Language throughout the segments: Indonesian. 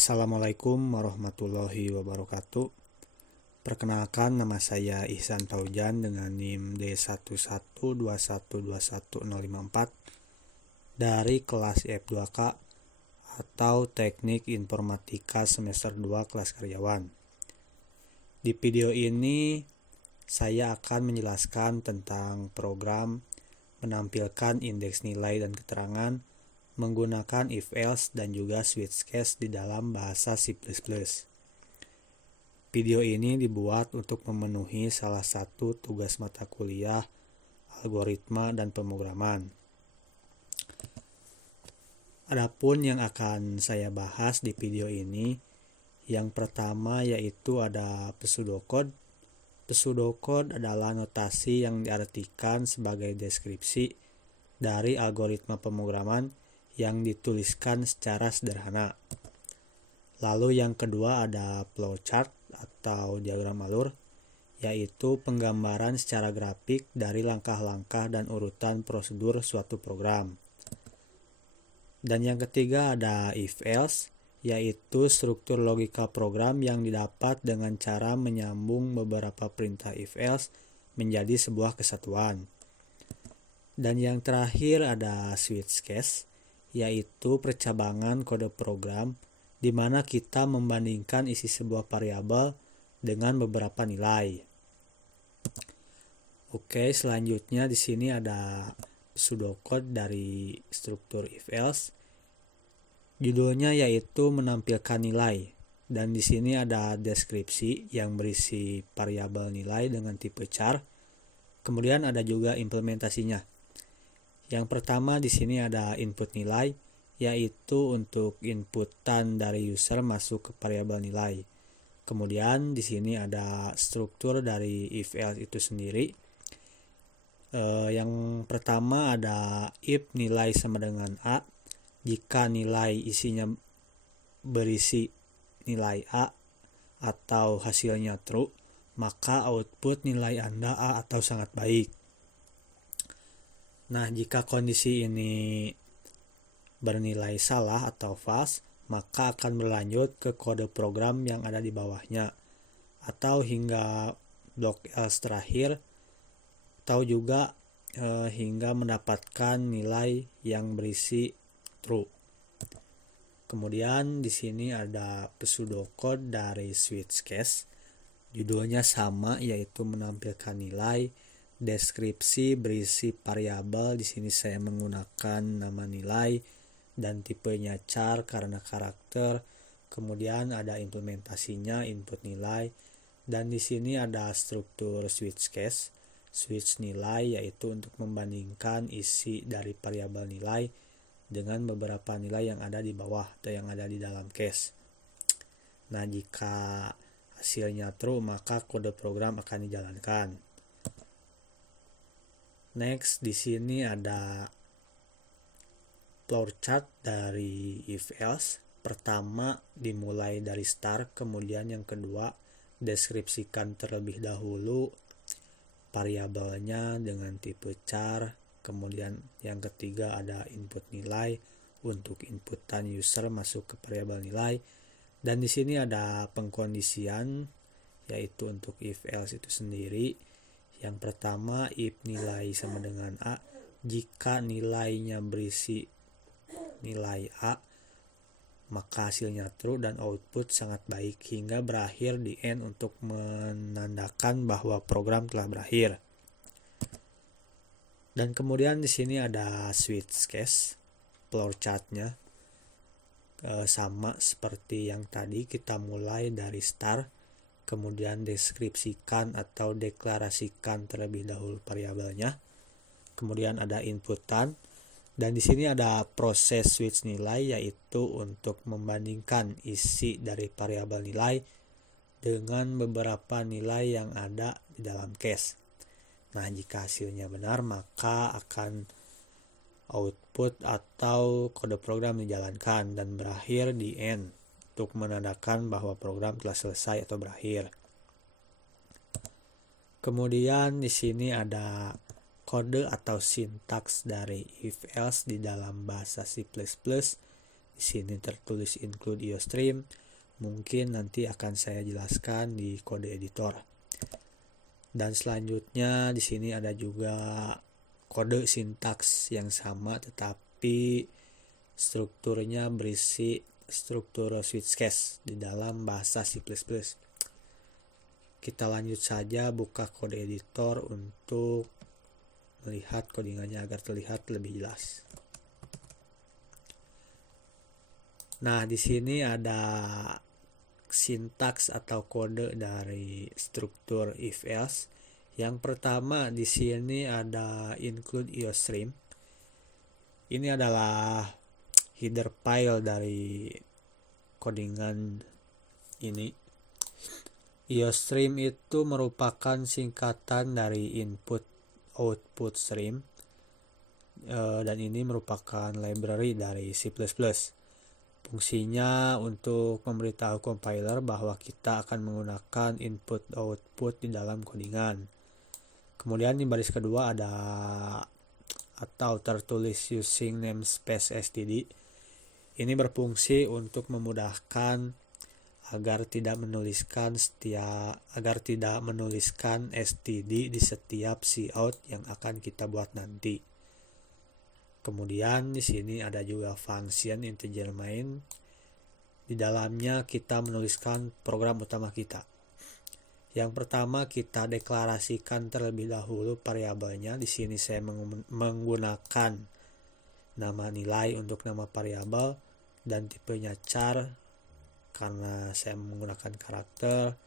Assalamualaikum warahmatullahi wabarakatuh. Perkenalkan, nama saya Ihsan Taujan dengan NIM D112121054 dari kelas F2K atau Teknik Informatika semester 2 kelas karyawan. Di video ini saya akan menjelaskan tentang program menampilkan indeks nilai dan keterangan menggunakan if-else dan juga switch case di dalam bahasa C++. Video ini dibuat untuk memenuhi salah satu tugas mata kuliah algoritma dan pemrograman. Adapun yang akan saya bahas di video ini, yang pertama yaitu ada pseudocode. Pseudocode adalah notasi yang diartikan sebagai deskripsi dari algoritma pemrograman yang dituliskan secara sederhana. Lalu yang kedua ada flowchart atau diagram alur, yaitu penggambaran secara grafik dari langkah-langkah dan urutan prosedur suatu program. Dan yang ketiga ada if-else, yaitu struktur logika program yang didapat dengan cara menyambung beberapa perintah if-else menjadi sebuah kesatuan. Dan yang terakhir ada switch case, yaitu percabangan kode program di mana kita membandingkan isi sebuah variabel dengan beberapa nilai. Oke, selanjutnya di sini ada pseudocode dari struktur if-else. Judulnya yaitu menampilkan nilai, dan di sini ada deskripsi yang berisi variabel nilai dengan tipe char. Kemudian ada juga implementasinya. Yang pertama di sini ada input nilai, yaitu untuk inputan dari user masuk ke variabel nilai. Kemudian di sini ada struktur dari if-else itu sendiri. Yang pertama ada if nilai sama dengan A. Jika nilai isinya berisi nilai A atau hasilnya true, maka output nilai Anda A atau sangat baik. Nah, jika kondisi ini bernilai salah atau false, maka akan berlanjut ke kode program yang ada di bawahnya, atau hingga blok else terakhir, atau juga hingga mendapatkan nilai yang berisi true. Kemudian di sini ada pseudocode dari switch case. Judulnya sama, yaitu menampilkan nilai. Deskripsi berisi variabel. Di sini saya menggunakan nama nilai dan tipenya char karena karakter. Kemudian ada implementasinya, input nilai, dan di sini ada struktur switch case. Switch nilai yaitu untuk membandingkan isi dari variabel nilai dengan beberapa nilai yang ada di bawah atau yang ada di dalam case. Nah, jika hasilnya true, maka kode program akan dijalankan. Next, di sini ada flowchart dari if-else. Pertama dimulai dari start, kemudian yang kedua deskripsikan terlebih dahulu variabelnya dengan tipe char. Kemudian yang ketiga ada input nilai untuk inputan user masuk ke variabel nilai. Dan di sini ada pengkondisian, yaitu untuk if-else itu sendiri. Yang pertama, if nilai sama dengan A, jika nilainya berisi nilai A, maka hasilnya true dan output sangat baik, hingga berakhir di end untuk menandakan bahwa program telah berakhir. Dan kemudian di sini ada switch case, flowchartnya sama seperti yang tadi, kita mulai dari start, kemudian deskripsikan atau deklarasikan terlebih dahulu variabelnya, kemudian ada inputan, dan di sini ada proses switch nilai, yaitu untuk membandingkan isi dari variabel nilai dengan beberapa nilai yang ada di dalam case. Nah, jika hasilnya benar, maka akan output atau kode program dijalankan dan berakhir di end untuk menandakan bahwa program telah selesai atau berakhir. Kemudian di sini ada kode atau sintaks dari if-else di dalam bahasa C++. Di Di sini tertulis include IOStream. Mungkin nanti akan saya jelaskan di kode editor. Dan selanjutnya di sini ada juga kode sintaks yang sama, tetapi strukturnya berisi struktur switch case di dalam bahasa C++. Kita lanjut saja buka kode editor untuk melihat codingannya agar terlihat lebih jelas. Nah, di sini ada sintaks atau kode dari struktur if else. Yang pertama di sini ada include IOStream. Ini adalah header file dari codingan ini. IOStream itu merupakan singkatan dari input output stream, dan ini merupakan library dari C++. Fungsinya untuk memberitahu compiler bahwa kita akan menggunakan input output di dalam codingan. Kemudian di baris kedua ada atau tertulis using namespace std. Ini berfungsi untuk memudahkan agar tidak menuliskan std di setiap cout yang akan kita buat nanti. Kemudian di sini ada juga function integer main. Di dalamnya kita menuliskan program utama kita. Yang pertama kita deklarasikan terlebih dahulu variabelnya. Di sini saya menggunakan nama nilai untuk nama variabel dan tipenya char karena saya menggunakan karakter.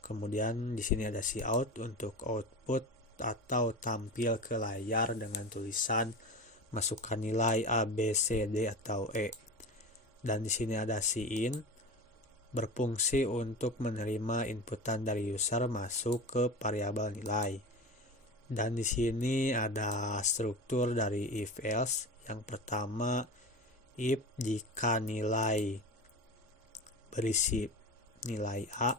Kemudian di sini ada cout untuk output atau tampil ke layar dengan tulisan masukkan nilai A, B, C, D atau E. Dan di sini ada cin berfungsi untuk menerima inputan dari user masuk ke variabel nilai. Dan di sini ada struktur dari if else. Yang pertama, if jika nilai berisi nilai A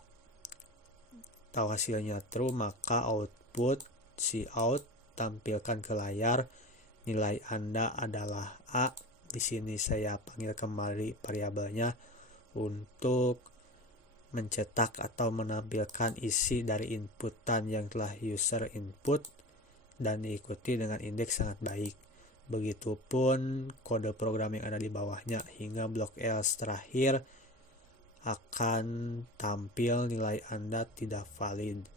atau hasilnya true, maka output cout tampilkan ke layar nilai Anda adalah A. Di sini saya panggil kembali variabelnya untuk mencetak atau menampilkan isi dari inputan yang telah user input dan diikuti dengan indeks sangat baik. Begitupun kode program yang ada di bawahnya hingga blok else terakhir akan tampil nilai Anda tidak valid.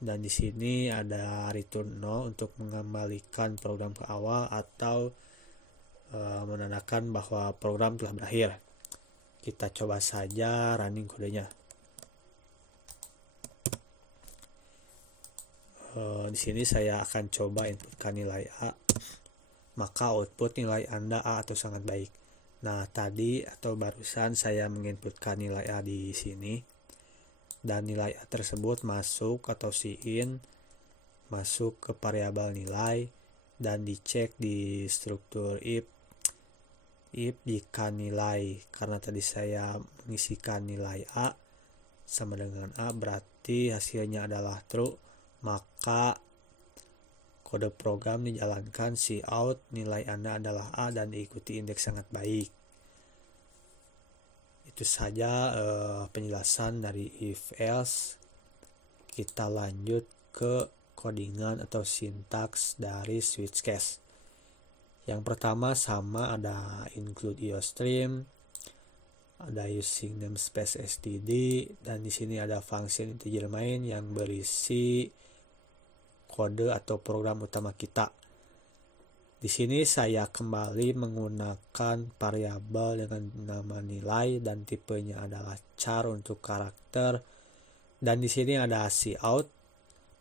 Dan di sini ada return no untuk mengembalikan program ke awal atau menandakan bahwa program telah berakhir. Kita coba saja running kodenya. Di sini saya akan coba inputkan nilai A, maka output nilai Anda A atau sangat baik. Nah, tadi atau barusan saya menginputkan nilai A di sini. Dan nilai A tersebut masuk atau cin masuk ke variabel nilai dan dicek di struktur if jika nilai, karena tadi saya mengisikan nilai A sama dengan A berarti hasilnya adalah true, maka kode program dijalankan cout nilai Anda adalah A dan diikuti indeks sangat baik. Itu saja penjelasan dari if else. Kita lanjut ke codingan atau sintaks dari switch case. Yang pertama sama, ada include IOStream, ada using namespace std, dan di sini ada function integer main yang berisi kode atau program utama kita. Di sini saya kembali menggunakan variabel dengan nama nilai dan tipenya adalah char untuk karakter. Dan di sini ada cout,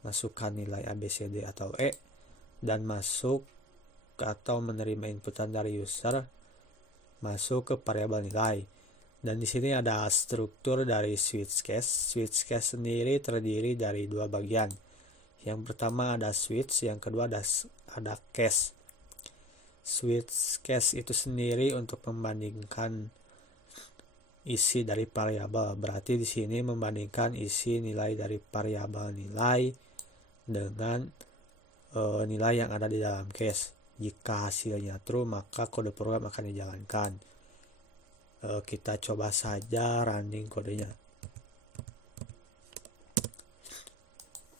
masukkan nilai A, B, C, D atau E, dan masuk atau menerima inputan dari user masuk ke variabel nilai. Dan di sini ada struktur dari switch case. Switch case sendiri terdiri dari dua bagian. Yang pertama ada switch, yang kedua ada case. Switch case itu sendiri untuk membandingkan isi dari variabel. Berarti di sini membandingkan isi nilai dari variabel nilai dengan nilai yang ada di dalam case. Jika hasilnya true, maka kode program akan dijalankan. Kita coba saja running kodenya.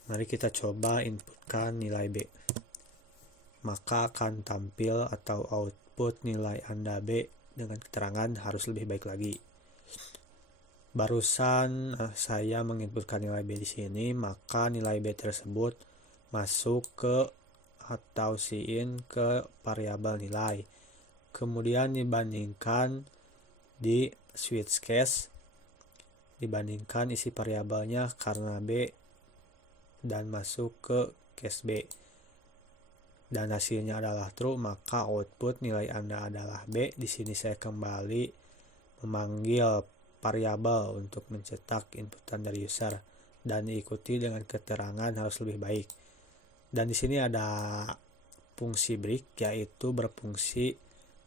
Mari kita coba inputkan nilai B. Maka akan tampil atau output nilai Anda B dengan keterangan harus lebih baik lagi. Barusan saya menginputkan nilai B di sini, maka nilai B tersebut masuk ke atau siin ke variabel nilai. Kemudian dibandingkan di switch case, dibandingkan isi variabelnya karena B dan masuk ke case B. Dan hasilnya adalah true, maka output nilai Anda adalah B. Di sini saya kembali memanggil variabel untuk mencetak inputan dari user dan diikuti dengan keterangan harus lebih baik. Dan di sini ada fungsi break, yaitu berfungsi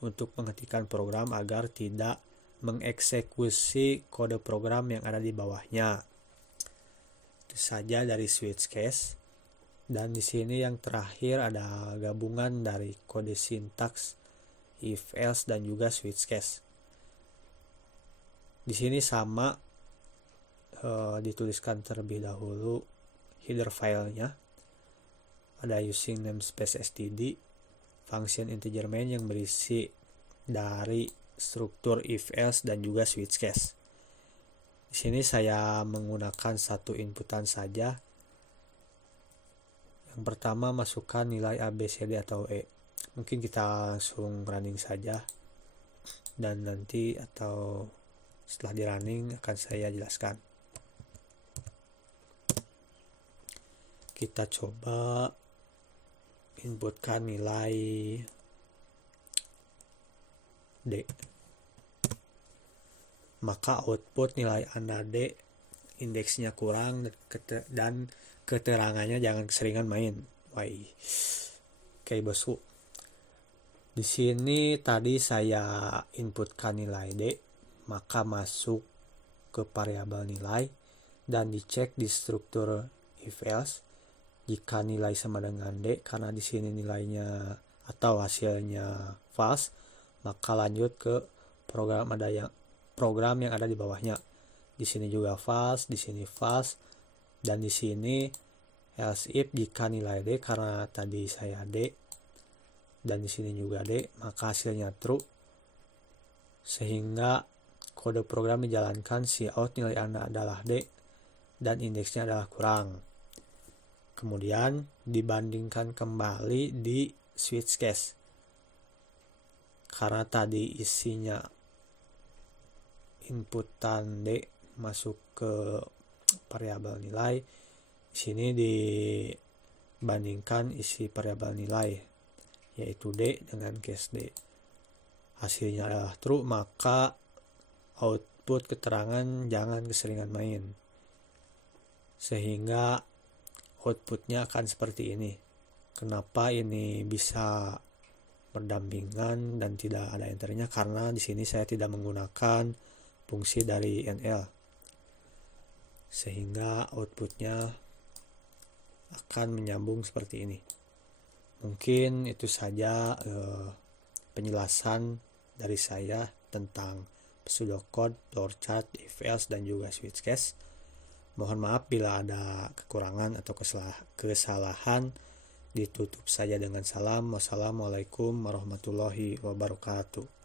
untuk menghentikan program agar tidak mengeksekusi kode program yang ada di bawahnya. Itu saja dari switch case. Dan di sini yang terakhir ada gabungan dari kode sintaks if else dan juga switch case. Di sini sama dituliskan terlebih dahulu header filenya. Ada using namespace std, function integer main yang berisi dari struktur if else dan juga switch case. Di sini saya menggunakan satu inputan saja. Yang pertama masukkan nilai A, B, C, D atau E. Mungkin kita langsung running saja. Dan nanti atau setelah di running akan saya jelaskan. Kita coba inputkan nilai D. Maka output nilai Anda D, indeksnya kurang dan keterangannya jangan keseringan main. Oke bosku. Di sini tadi saya inputkan nilai D, maka masuk ke variabel nilai dan dicek di struktur if else. Jika nilai sama dengan D, karena di sini nilainya atau hasilnya false, maka lanjut ke program yang ada di bawahnya. Di sini juga false, di sini false, dan di sini else if jika nilai D, karena tadi saya D dan di sini juga D, maka hasilnya true. Sehingga kode program dijalankan cout nilai Anda adalah D dan indeksnya adalah kurang. Kemudian dibandingkan kembali di switch case. Karena tadi isinya inputan D masuk ke variabel nilai, di sini dibandingkan isi variabel nilai yaitu D dengan case D. Hasilnya adalah true, maka output keterangan jangan keseringan main. Sehingga outputnya akan seperti ini. Kenapa ini bisa berdampingan dan tidak ada enternya? Karena di sini saya tidak menggunakan fungsi dari NL, sehingga outputnya akan menyambung seperti ini. Mungkin itu saja penjelasan dari saya tentang pseudocode, flowchart, if else dan juga switch case. Mohon maaf bila ada kekurangan atau kesalahan. Ditutup saja dengan salam. Wassalamualaikum warahmatullahi wabarakatuh.